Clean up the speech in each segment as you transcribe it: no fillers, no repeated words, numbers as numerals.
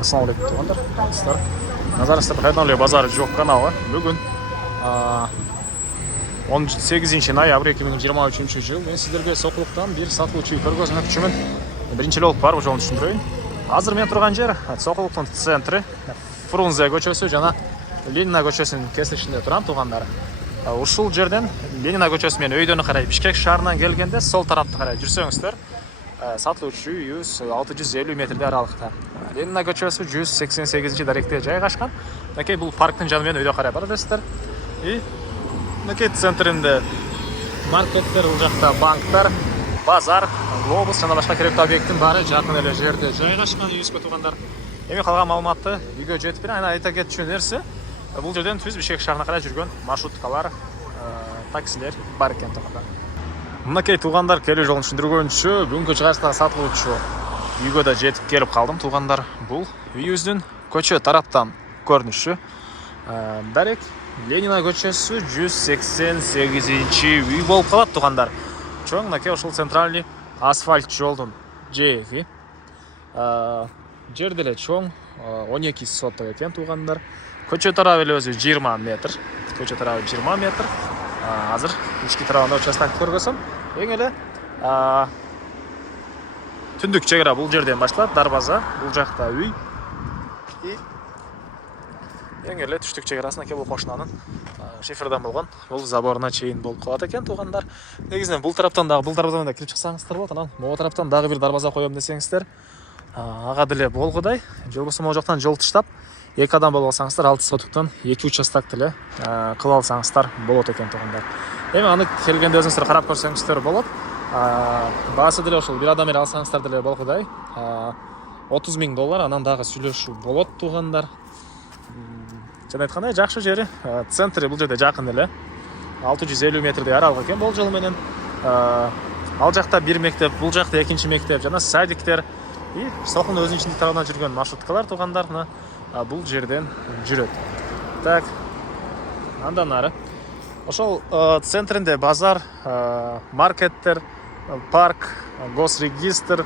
Assalamualaikum tuğanlar. Nazarınızda Xaydanlı bazarı жоқ kanalı. Бүгін 18 ноябрь 2023 жыл. Мен сіздерге Соқұлықтан бір сатылушы көргөзмө күчүмүн биринчи эле болуп барып жолун түшүндүрөйүн. Азыр мен турган жер Соқұлықтын центри, Фрунзе көчөсү жана Ленина көчөсүнүн кесилишинде турам туугандар. Ушул жерден Ленина көчөсү менен өйдөнү карай Бишкек шаарынан келгенде сол тарапты карай жүрсөңүздөр сатылуучу 100-650 метрде аралыкта. Ленина көчөсү 188 даректе жайгашкан. Мынакей бул парктын жаны менен өйдө карай бар десиздер. И мынакей центринде маркеттер, бул жакта банктар, базар, глобус жана башка керектүү объекттин баары жакын эле жерде жайгашкан. Үйүбүзгө туугандар. Эми калган маалыматты үйгө жетип берейин. Айта кетчү нерсе, бул жерден түз Бишкек шаарына карай жүргөн маршруткалар, таксилер бар экен туугандар. Мынакей туугандар келүү жолун түшүндүргөнчү, бүгүнкү чыгарышта сатылуучу үйгө да жетип келип калдым туугандар. Бул үйүбүздүн көчө тараптан көрүнүшү. Дарек Ленина көчөсү 188 үй болуп калат туугандар. Чоң мынакей ушул центральный асфальт жолдун жээги. Жер деле чоң 12 соток экен туугандар. Көчө тарабы эле өзү 20 метр. Көчө тарабы 20 метр. Азыр ички тарабында участок көргөзөм. Эң эле түндүк чегара бул жерден башталат, дарбаза, бул жакта үй. Эң эле түштүк чегарасына бул кошунанын шиферден болгон бул заборуна чейин болуп калат экен туугандар. Негизинен бул тараптан дагы бул дарбазадан да кирип чыксаңыздар болот. Анан могу тараптан дагы бир дарбаза коем десеңиздер, ага деле болгудай. Же болбосо могу жактан жол таштап, эки адам болуп алсаңыздар 6 сотуктан 2 участок деле кылып алсаңыздар болот экен туугандар. Эми аны келгенде өзүңүздөр карап көрсөңүздөр болот. Баасы деле ошол бир адам эле алсаңыздар деле болгудай. $30,000 анан дагы сүйлөшүү болот туугандар. Жана айткандай жакшы жери, центри бул жерде жакын эле. 650 метрдей аралык экен болжол менен. Ал жакта бир мектеп, бул жакта экинчи мектеп жана садиктер и Соқунун өзүнүн ичинде тарабынан жүргөн маршруткалар туугандар бул жерден жүрөт. Так, андан ары ошол центринде базар, маркеттер, парк, госрегистр,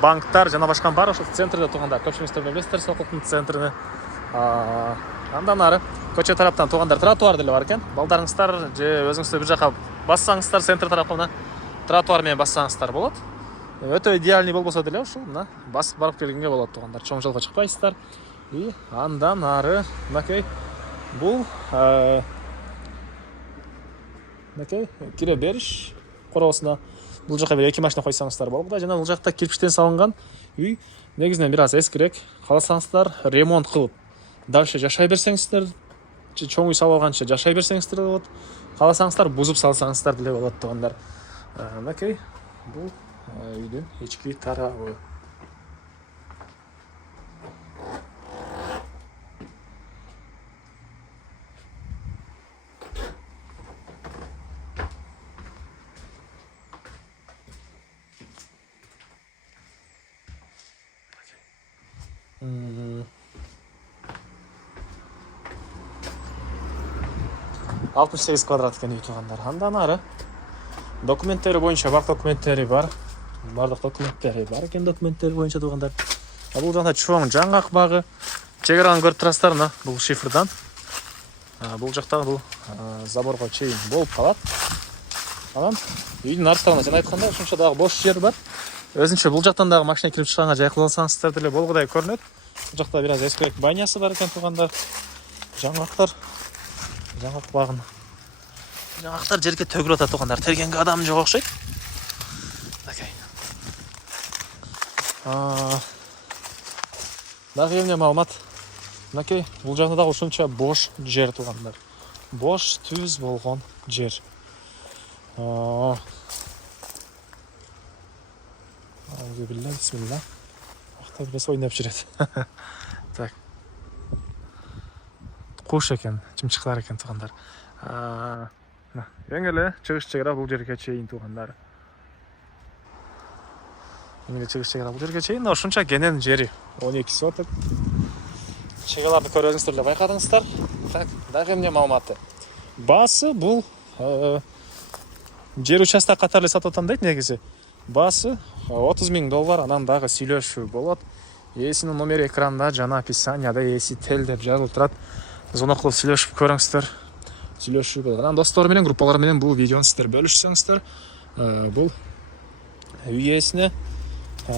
банктар жана башка бар ошол центрде туугандар. Көпчүлүгүңүздөр билесиздер Соқунун центрини. Андан ары көчө тараптан туугандар тротуар деле бар экен. Балдарыңыздар же өзүңүздөр бир жака бассаңыздар центр тарапына тротуар менен бассаңыздар болот. Өтө идеальный болбосо деле ушул мына басып барып келгенге болот туугандар. Чоң жолго чыкпайсыздар. И андан ары мынакей бул мынакей кире бериш короосуна бул жака бир эки машина койсоңуздар болот. Жана бул жакта кирпичтен салынган үй негизинен бир аз эскирээк. Кааласаңыздар ремонт кылып дальше жашай берсеңиздер, чоң үй салып алганча жашай берсеңиздер болот. Кааласаңыздар бузуп салсаңыздар деле болот туугандар. Мынакей бул үйдүн ички тарабы. Altmış 68 kvadrat eкен үй туугандар. Андан ары документтери боюнча бак документтери бар. Бардык документтери бар экен документтери боюнча туугандар. Бул жакта чоң жаңгак багы. Чегараны көрүп турасыздар мына бул шифердан. Бул жакта бул заборго чейин болуп калат. Анан үйдүн арт тарабында жана айткандай ушунча дагы бош жер бар. Өзүнчө бул жактан дагы машина кирип чыкканга жай кылып алсаңыздар деле болгудай көрүнөт. Бул жакта бир аз эскирээк банясы бар экен туугандар. Жаңгактар жаңгак багын. Жаңгактар жерге төгүлүп атат туугандар. Тергенге адам жок окшойт. Окей. Дагы эмне маалымат? Мынакей бул жакта дагы ушунча бош жер туугандар. Бош түз болгон жер. Бисмилла. Акта бирс ойноп жүрөт. Так. Куш экен, чымчыктар экен туугандар. Эң эле чыгыш чегара бул жерге чейин туугандар. Эң эле чыгыш чегара бул жерге чейин ошонча кенен жери 12 соток. Чегаларды көрөңүздөр эле байкадыңыздар. Так, дагы эмне маалыматы? Баасы бул жер участок катары сатып атам дейт негизи. Баасы $30,000, анан дагы сүйлөшүү болот. Иесінің номері экранда, жана описанияда иесі тел деп жазылып тұрады. Соны оқылып сөйлесіп көріңіздер. Сөйлесіп болған достар менен, группалар менен бұл видеоны сіздер бөлішсеңіздер, бұл үй иесіне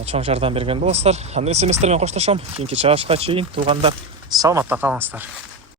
чоң жардам берген боласыздар. Анда эместермен коштошом. Кийинки чыгышка чейин туугандар саламатта калыңыздар.